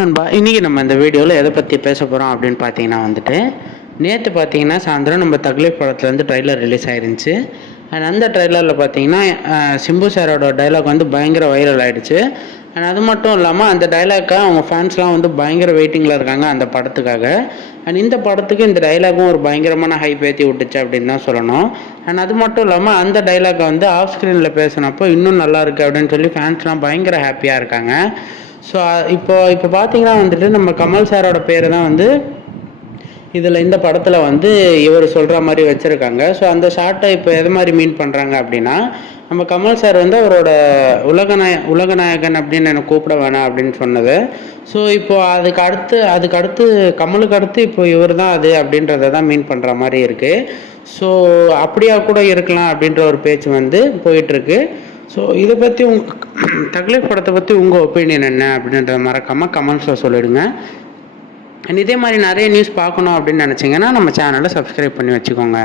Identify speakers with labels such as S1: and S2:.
S1: நண்பா இன்றைக்கி நம்ம இந்த வீடியோவில் எதை பற்றி பேச போகிறோம் அப்படின்னு பார்த்தீங்கன்னா வந்துட்டு நேற்று பார்த்தீங்கன்னா சாயந்தரம் நம்ம தக்லீஃப் படத்துலேருந்து ட்ரைலர் ரிலீஸ் ஆயிருந்துச்சு. அண்ட் அந்த ட்ரைலரில் பார்த்தீங்கன்னா சிம்பு சாரோட டைலாக் வந்து பயங்கர வைரல் ஆகிடுச்சு அண்ட் அது மட்டும் இல்லாமல் அந்த டைலாக்கை அவங்க ஃபேன்ஸ்லாம் வந்து பயங்கர வெயிட்டிங்கில் இருக்காங்க அந்த படத்துக்காக. அண்ட் இந்த படத்துக்கு இந்த டைலாக்கும் ஒரு பயங்கரமான ஹைப் ஏற்றி விட்டுச்சு அப்படின்னு தான் சொல்லணும். அண்ட் அது மட்டும் இல்லாமல் அந்த டைலாக்கை வந்து ஆஃப் ஸ்க்ரீனில் பேசினப்போ இன்னும் நல்லா இருக்குது அப்படின்னு சொல்லி ஃபேன்ஸ்லாம் பயங்கர ஹாப்பியாக இருக்காங்க. ஸோ இப்போ இப்போ பார்த்தீங்கன்னா வந்துட்டு நம்ம கமல் சாரோட பேர் தான் வந்து இதில் இந்த படத்தில் வந்து இவர் சொல்கிற மாதிரி வச்சுருக்காங்க. ஸோ அந்த ஷார்ட்டை இப்போ எது மாதிரி மீன் பண்ணுறாங்க அப்படின்னா நம்ம கமல் சார் வந்து அவரோட உலகநாய உலகநாயகன் அப்படின்னு எனக்கு கூப்பிட வேணாம் அப்படின்னு சொன்னது. ஸோ இப்போது அதுக்கு அடுத்து அதுக்கு அடுத்து கமலுக்கு அடுத்து இப்போ இவர் தான் அது அப்படின்றத தான் மீன் பண்ணுற மாதிரி இருக்குது ஸோ அப்படியா கூட இருக்கலாம் அப்படின்ற ஒரு பேச்சு வந்து போயிட்டுருக்கு ஸோ இதை பற்றி உங் தக்லீஃப் படத்தை பற்றி உங்கள் ஒப்பீனியன் என்ன அப்படின்றத மறக்காமல் கமெண்ட்ஸில் சொல்லிடுங்க. அண்ட் இதே மாதிரி நிறைய நியூஸ் பார்க்கணும் அப்படின்னு நினச்சிங்கன்னா நம்ம சேனலை சப்ஸ்கிரைப் பண்ணி வச்சுக்கோங்க.